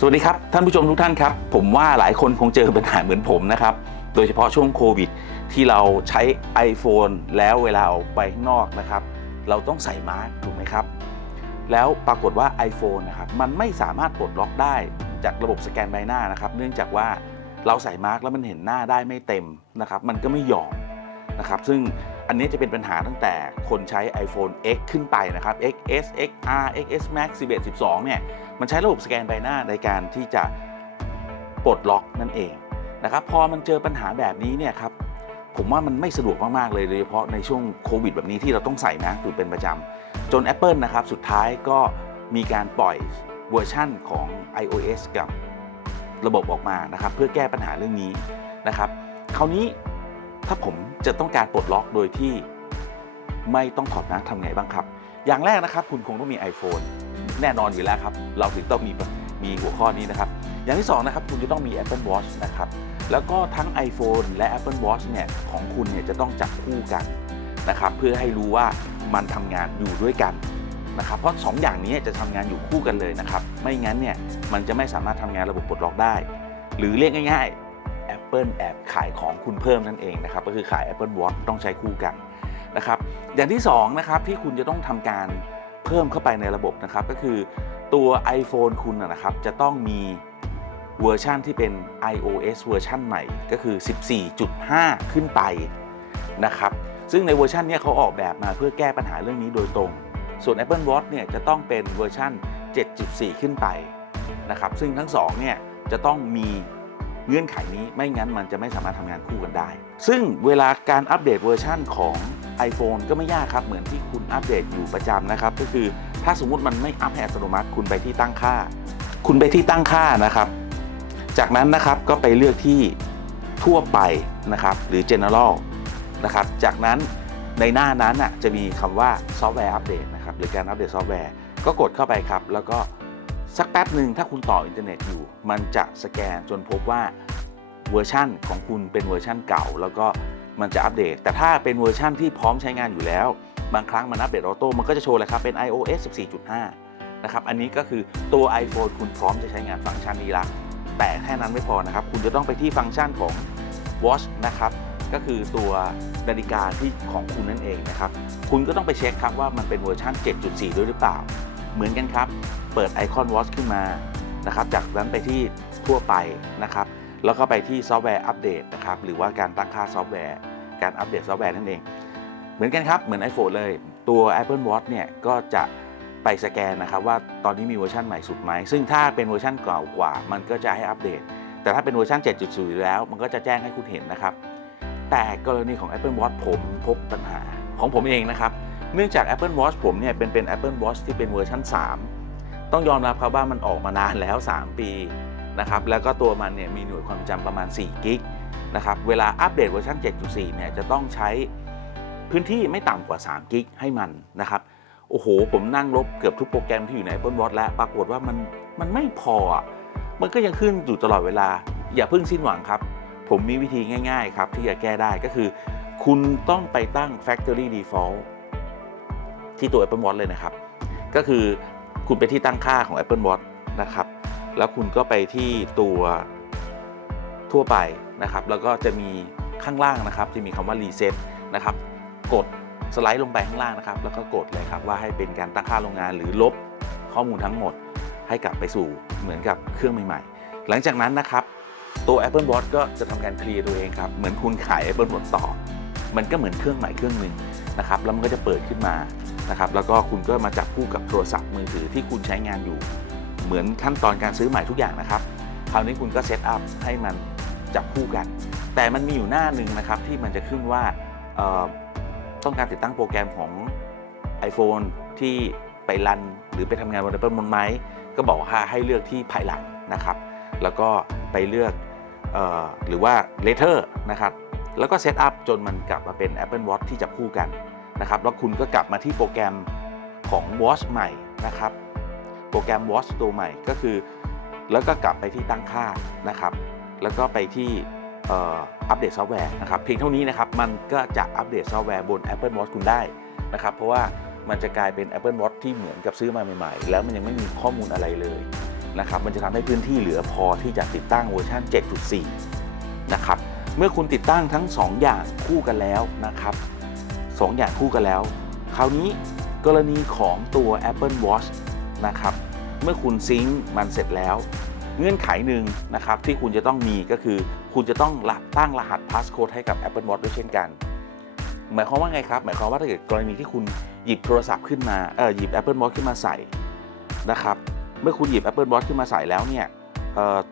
สวัสดีครับ ท่านผู้ชมทุกท่านครับ ผมว่าหลายคนคงเจอปัญหาเหมือนผมนะครับ โดยเฉพาะช่วงโควิด ที่เราใช้ iPhone แล้วเวลาออกไปข้างนอกนะครับ เราต้องใส่มาสก์ถูกไหมครับ แล้วปรากฏว่า iPhone นะครับมันไม่สามารถปลดล็อกได้จากระบบสแกนใบหน้านะครับ เนื่องจากว่าเราใส่มาสก์แล้วมันเห็นหน้าได้ไม่เต็มนะครับ มันก็ไม่ยอม นะครับซึ่งอันนี้จะเป็นปัญหาตั้งแต่คนใช้ iPhone X ขึ้นไปนะครับ XS XR XS Max 11 12 เนี่ย มันใช้ระบบสแกนใบหน้าในการที่จะปลดล็อกนั่นเองนะครับ พอมันเจอปัญหาแบบนี้เนี่ยครับ ผมว่ามันไม่สะดวกมาก ๆ เลยโดยเฉพาะในช่วงโควิดแบบนี้ที่เราต้องใส่นะอยู่เป็นประจำ จน Apple นะครับ สุดท้ายก็มีการปล่อยเวอร์ชั่นของ iOS กับระบบออกมานะครับ เพื่อแก้ปัญหาเรื่องนี้นะครับคราวนี้ ถ้าผมจะต้องการปลดล็อกโดยที่ไม่ต้องถอดนะทำไงบ้างครับ อย่างแรกนะครับ คุณคงต้องมี iPhone แน่นอนอยู่แล้วครับ เราถึงต้องมีมีหัวข้อนี้นะครับ อย่างที่สองนะครับคุณจะต้องมี Apple Watch นะครับ แล้วก็ทั้ง iPhone และ Apple Watch เนี่ยของคุณเนี่ยจะต้องจับคู่กันนะครับ เพื่อให้รู้ว่ามันทำงานอยู่ด้วยกันนะครับ เพราะ2อย่างนี้จะทำงานอยู่คู่กันเลยนะครับ ไม่งั้นเนี่ยมันจะไม่สามารถทำงานระบบปลดล็อกได้ หรือเรียกง่าย ๆ Apple แอบขายของคุณเพิ่มนั่นเองนะครับก็คือขาย Apple Watch ต้องใช้คู่กันนะครับอย่างที่2นะครับที่คุณจะต้องทำการเพิ่มเข้าไปในระบบนะครับก็คือตัว iPhone คุณนะครับจะต้องมีเวอร์ชันที่เป็น iOS เวอร์ชันใหม่ก็คือ 14.5 ขึ้นไปนะครับซึ่งในเวอร์ชันนี้เขาออกแบบมาเพื่อแก้ปัญหาเรื่องนี้โดยตรง ส่วน Apple Watch เนี่ยจะต้องเป็นเวอร์ชัน7.4 ขึ้นไปนะครับซึ่งทั้งสองเนี่ยจะต้องมี เงื่อนไขนี้ไม่งั้นมันจะไม่สามารถทำงานคู่กันได้ ซึ่งเวลาการอัปเดตเวอร์ชันของ iPhone ก็ไม่ยากครับ เหมือนที่คุณอัปเดตอยู่ประจำนะครับ ก็คือถ้าสมมุติมันไม่อัปให้อัตโนมัติ คุณไปที่ตั้งค่า คุณไปที่ตั้งค่านะครับ จากนั้นนะครับก็ไปเลือกที่ทั่วไปนะครับ หรือ general นะครับ จากนั้นในหน้านั้นน่ะจะมีคำว่าซอฟต์แวร์อัปเดตนะครับหรือการอัปเดตซอฟต์แวร์ก็กดเข้าไปครับ แล้วก็ สักแป๊บหนึ่งถ้าคุณต่ออินเทอร์เน็ตอยู่ มันจะสแกนจนพบว่าเวอร์ชั่นของคุณเป็นเวอร์ชั่นเก่า แล้วก็มันจะอัปเดต แต่ถ้าเป็นเวอร์ชั่นที่พร้อมใช้งานอยู่แล้ว บางครั้งมันอัปเดตออโต้มันก็จะโชว์เลยครับเป็น iOS 14.5 นะครับ อันนี้ก็คือตัว iPhone คุณพร้อมจะใช้งานฟังก์ชันนี้ละแต่แค่นั้นไม่พอนะครับ คุณจะต้องไปที่ฟังก์ชันของ Watch นะครับก็คือตัวนาฬิกาที่ของคุณนั่นเองนะครับ คุณก็ต้องไปเช็คครับว่ามันเป็นเวอร์ชัน7.4 ด้วยหรือเปล่า เหมือนกันครับ เปิดไอคอน Watch ขึ้นมานะครับ จากนั้นไปที่ทั่วไปนะครับ แล้วก็ไปที่ซอฟต์แวร์อัปเดตนะครับ หรือว่าการตั้งค่าซอฟต์แวร์ การอัปเดตซอฟต์แวร์นั่นเอง เหมือนกันครับ เหมือน iPhone เลย ตัว Apple Watch เนี่ยก็จะไปสแกนนะครับว่าตอนนี้มีเวอร์ชันใหม่สุดไหม ซึ่งถ้าเป็นเวอร์ชันเก่ากว่า มันก็จะให้อัปเดต แต่ถ้าเป็นเวอร์ชัน7.0 แล้ว มันก็จะแจ้งให้คุณเห็นนะครับ แต่กรณีของ Apple Watch ผมพบปัญหาของผมเองนะครับ เนื่องจาก Apple Watch ผมเนี่ยเป็นเป็น Apple Watch ที่เป็นเวอร์ชัน3 ต้องยอมรับครับว่ามันออกมานานแล้ว 3 ปีนะครับแล้วก็ตัวมันเนี่ยมีหน่วยความจำประมาณ 4 กิกนะครับเวลาอัปเดตเวอร์ชัน7.4 เนี่ยจะต้องใช้พื้นที่ไม่ต่ำกว่า 3 กิกให้มันนะครับโอ้โห ผมนั่งลบเกือบทุกโปรแกรมที่อยู่ใน Apple Watch แล้วปรากฏว่ามันมันไม่พอ มันก็ยังขึ้นอยู่ตลอดเวลา อย่าเพิ่งสิ้นหวังครับ ผมมีวิธีง่าย ๆ ครับ ที่จะแก้ได้ก็คือ คุณต้องไปตั้ง Factory Default ที่ตัว Apple Watch เลยนะครับ ก็คือคุณไปที่ตั้งค่าของ Apple Watch นะครับ แล้วคุณก็ไปที่ตัวทั่วไปนะครับ แล้วก็จะมีข้างล่างนะครับ จะมีคำว่า Reset นะครับ กดสไลด์ลงไปข้างล่างนะครับ แล้วก็กดเลยครับว่าให้เป็นการตั้งค่าโรงงานหรือลบข้อมูลทั้งหมด ให้กลับไปสู่เหมือนกับเครื่องใหม่ ๆ หลังจากนั้นนะครับตัว Apple Watch ก็จะทำการเคลียร์ตัวเองครับ เหมือนคุณขาย Apple Watch ต่อ มันก็เหมือนเครื่องใหม่เครื่องหนึ่งนะครับ แล้วมันก็จะเปิดขึ้นมา นะครับแล้วก็คุณก็มาจับคู่กับโทรศัพท์มือถือที่คุณใช้งานอยู่ เหมือนขั้นตอนการซื้อใหม่ทุกอย่างนะครับ คราวนี้คุณก็เซตอัพให้มันจับคู่กัน แต่มันมีอยู่หน้าหนึ่งนะครับที่มันจะขึ้นว่าต้องการติดตั้งโปรแกรมของ iPhone ที่ไปรันหรือไปทำงานบน Apple บนไหมก็บอกว่าให้เลือกที่ภายหลังนะครับ แล้วก็ไปเลือกออหรือว่า Later นะครับ แล้วก็เซตอัพจนมันกลับมาเป็น Apple Watch ที่จับคู่กัน นะครับแล้วคุณก็กลับมาที่โปรแกรมของ Watch ใหม่นะครับ โปรแกรม Watch ตัวใหม่ก็คือ แล้วก็กลับไปที่ตั้งค่านะครับ แล้วก็ไปที่อัปเดตซอฟต์แวร์นะครับเพียงเท่านี้นะครับมันก็จะอัปเดตซอฟต์แวร์บน Apple Watch คุณได้นะครับ เพราะว่ามันจะกลายเป็น Apple Watch ที่เหมือนกับซื้อมาใหม่ๆ แล้วมันยังไม่มีข้อมูลอะไรเลยนะครับมันจะทำให้พื้นที่เหลือพอที่จะติดตั้งเวอร์ชัน7.4 นะครับ เมื่อคุณติดตั้งทั้ง 2 อย่างคู่กันแล้วนะครับ 2อย่างคู่กันแล้ว คราวนี้กรณีของตัว Apple Watch นะครับ เมื่อคุณซิงค์มันเสร็จแล้ว เงื่อนไขหนึ่งนะครับที่คุณจะต้องมีก็คือ คุณจะต้องตั้งรหัส passcode ให้กับ Apple Watch ด้วยเช่นกัน หมายความว่าไงครับ หมายความว่าถ้าเกิดกรณีที่คุณหยิบโทรศัพท์ขึ้นมาเออหยิบ Apple Watch ขึ้นมาใส่นะครับ เมื่อคุณหยิบ Apple Watch ขึ้นมาใส่แล้วเนี่ย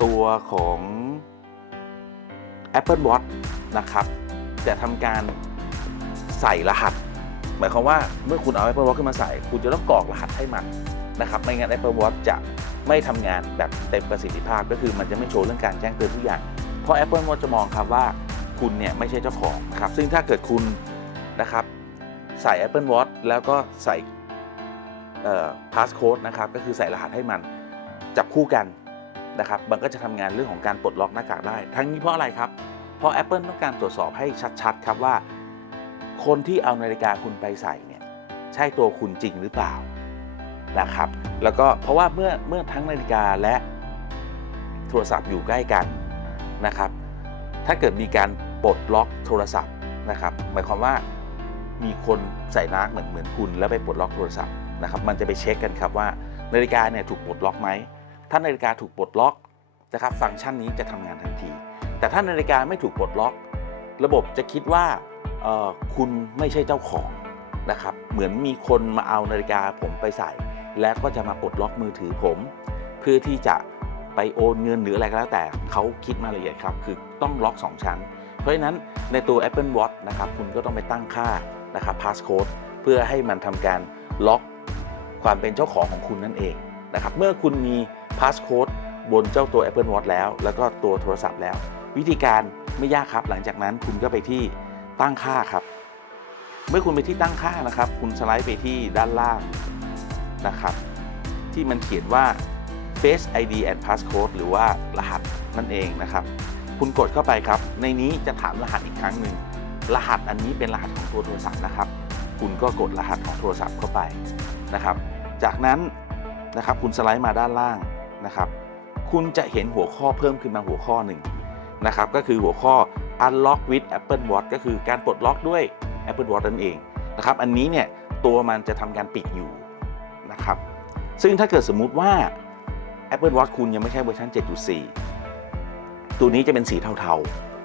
ตัวของ Apple Watch นะครับ จะทำการ ใส่รหัส หมายความว่าเมื่อคุณเอา Apple Watch ขึ้นมาใส่ คุณจะต้องกรอกรหัสให้มันนะครับไม่งั้น Apple Watch จะไม่ทำงานแบบเต็มประสิทธิภาพ ก็คือมันจะไม่โชว์เรื่องการแจ้งเตือนทุกอย่าง เพราะ Apple Watch จะมองครับว่าคุณเนี่ยไม่ใช่เจ้าของครับซึ่งถ้าเกิดคุณนะครับใส่ Apple Watch แล้วก็ใส่พาสโค้ดนะครับก็คือใส่รหัสให้มันจับคู่กันนะครับมันก็จะทำงานเรื่องของการปลดล็อกหน้ากากได้ ทั้งนี้เพราะอะไรครับ เพราะ Apple ต้องการตรวจสอบให้ชัดๆ ครับว่า คนที่เอานาฬิกาคุณไปใส่เนี่ยใช่ตัวคุณจริงหรือเปล่านะครับ แล้วก็เพราะว่าเมื่อเมื่อทั้งนาฬิกาและโทรศัพท์อยู่ใกล้กันนะครับ ถ้าเกิดมีการปลดล็อกโทรศัพท์นะครับ หมายความว่ามีคนใส่นาร์กเหมือนเหมือนคุณแล้วไปปลดล็อกโทรศัพท์นะครับ มันจะไปเช็คกันครับว่านาฬิกาเนี่ยถูกปลดล็อกไหม ถ้านาฬิกาถูกปลดล็อกนะครับ ฟังก์ชันนี้จะทำงานทันที แต่ถ้านาฬิกาไม่ถูกปลดล็อก ระบบจะคิดว่า คุณไม่ใช่เจ้าของนะครับ เหมือนมีคนมาเอานาฬิกาผมไปใส่ แล้วก็จะมาปลดล็อกมือถือผม เพื่อที่จะไปโอนเงินหรืออะไรก็แล้วแต่เขาคิดมาละเอียดครับ คือต้องล็อก 2 ชั้น เพราะฉะนั้นในตัว Apple Watch นะครับ คุณก็ต้องไปตั้งค่านะครับ passcode เพื่อให้มันทำการล็อกความเป็นเจ้าของของคุณนั่นเองนะครับ เมื่อคุณมี passcode บนเจ้าตัว Apple Watch แล้ว แล้วก็ตัวโทรศัพท์แล้ว วิธีการไม่ยากครับ หลังจากนั้นคุณก็ไปที่ ตั้งค่าครับ เมื่อคุณไปที่ตั้งค่านะครับ คุณสไลด์ไปที่ด้านล่างนะครับ ที่มันเขียนว่า Face ID and Passcode หรือว่ารหัสนั่นเองนะครับ คุณกดเข้าไปครับ ในนี้จะถามรหัสอีกครั้งหนึ่งรหัสอันนี้เป็นรหัสของตัวโทรศัพท์นะครับ คุณก็กดรหัสของโทรศัพท์เข้าไปนะครับ จากนั้นนะครับคุณสไลด์มาด้านล่างนะครับ คุณจะเห็นหัวข้อเพิ่มขึ้นมาหัวข้อหนึ่งนะครับ ก็คือหัวข้อ Unlock with Apple Watch ก็คือการปลดล็อกด้วย Apple Watch นั่นเองนะครับอันนี้เนี่ยตัวมันจะทำการปิดอยู่นะครับซึ่งถ้าเกิดสมมุติว่า Apple Watch คุณยังไม่ใช่เวอร์ชัน7.4 ตัวนี้จะเป็นสีเทา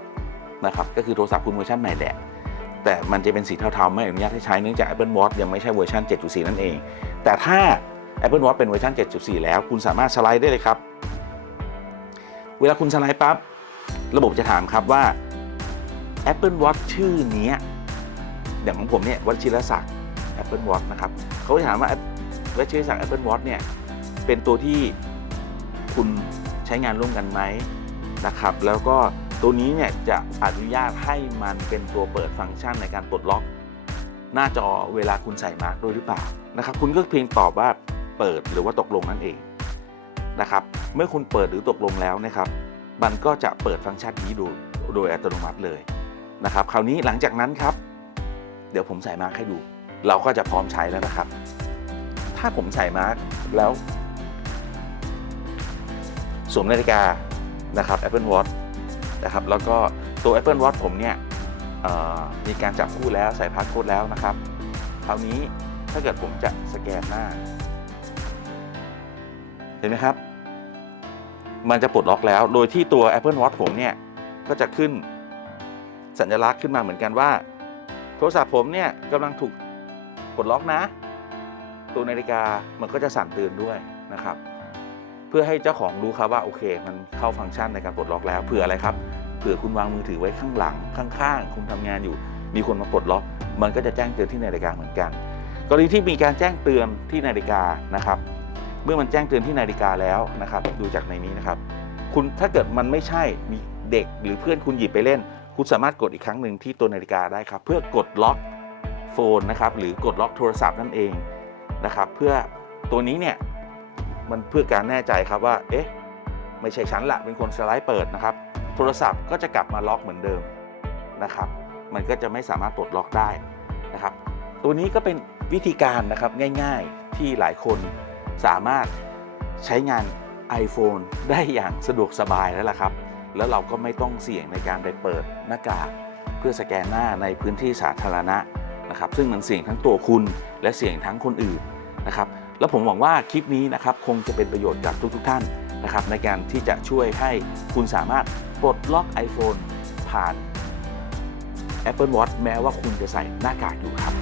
ๆนะครับก็คือโทรศัพท์คุณเวอร์ชันใหม่แหละแต่มันจะเป็นสีเทาๆไม่อนุญาตให้ใช้เนื่องจาก Apple Watch ยังไม่ใช่เวอร์ชัน7.4 นั่นเอง แต่ถ้า Apple Watch เป็นเวอร์ชัน7.4 แล้ว คุณสามารถสไลด์ได้เลยครับ เวลาคุณสไลด์ปั๊บ ระบบจะถามครับว่า Apple Watch ชื่อนี้อย่างของผมเนี่ยวชิรศักดิ์ Apple Watch นะครับเขาจะถามว่าวชิรศักดิ์ Apple Watch เนี่ยเป็นตัวที่คุณใช้งานร่วมกันไหมนะครับแล้วก็ตัวนี้เนี่ยจะอนุญาตให้มันเป็นตัวเปิดฟังก์ชันในการปลดล็อก หน้าจอเวลาคุณใส่มาร์กด้วยหรือเปล่านะครับคุณก็เพียงตอบว่าเปิดหรือว่าตกลงนั่นเองนะครับเมื่อคุณเปิดหรือตกลงแล้วนะครับ มันก็จะเปิดฟังก์ชันนี้ดยโดยอัตโนมัติเลย นะครับคราวนี้หลังจากนั้นครับ เดี๋ยวผมใส่มาร์กให้ดู เราก็จะพร้อมใช้แล้วนะครับ ถ้าผมใส่มาร์กแล้วสวมนาฬิกานะครับ Apple Watch นะครับแล้วก็ตัว Apple Watch ผมเนี่ยมีการจับคู่แล้วใส่พาสโค้ดแล้วนะครับ คราวนี้ถ้าเกิดผมจะสแกนหน้า เห็นไหมครับ มันจะปลดล็อกแล้ว โดยที่ตัว Apple Watch ผมเนี่ย ก็จะขึ้น สัญลักษณ์ขึ้นมาเหมือนกันว่า โทรศัพท์ผมเนี่ยกำลังถูกปลดล็อกนะ ตัวนาฬิกามันก็จะสั่นเตือนด้วยนะครับ เพื่อให้เจ้าของรู้ครับว่าโอเค มันเข้าฟังก์ชันในการปลดล็อกแล้วเผื่ออะไรครับเผื่อคุณวางมือถือไว้ข้างหลังข้างๆคุณทำงานอยู่ มีคนมาปลดล็อก มันก็จะแจ้งเตือนที่นาฬิกาเหมือนกัน กรณีที่มีการแจ้งเตือนที่นาฬิกานะครับ เมื่อมันแจ้งเตือนที่นาฬิกาแล้วนะครับ ดูจากในนี้นะครับ คุณถ้าเกิดมันไม่ใช่มีเด็กหรือเพื่อนคุณหยิบไปเล่น คุณสามารถกดอีกครั้งหนึ่งที่ตัวนาฬิกาได้ครับ เพื่อกดล็อกโฟนนะครับหรือกดล็อกโทรศัพท์นั่นเองนะครับ เพื่อตัวนี้เนี่ยมันเพื่อการแน่ใจครับว่าเอ๊ะไม่ใช่ฉันละเป็นคนสไลด์เปิดนะครับ โทรศัพท์ก็จะกลับมาล็อกเหมือนเดิมนะครับ มันก็จะไม่สามารถปลดล็อกได้นะครับ ตัวนี้ก็เป็นวิธีการนะครับง่ายๆที่หลายคนสามารถใช้งาน iPhone ได้อย่างสะดวกสบายแล้วล่ะครับ แล้วเราก็ไม่ต้องเสี่ยงในการไปเปิดหน้ากากเพื่อสแกนหน้าในพื้นที่สาธารณะนะครับ ซึ่งมันเสี่ยงทั้งตัวคุณและเสี่ยงทั้งคนอื่นนะครับ แล้วผมหวังว่าคลิปนี้นะครับคงจะเป็นประโยชน์กับทุกๆท่านนะครับในการที่จะช่วยให้คุณสามารถปลดล็อก iPhone ผ่าน Apple Watch แม้ว่าคุณจะใส่หน้ากากอยู่ครับ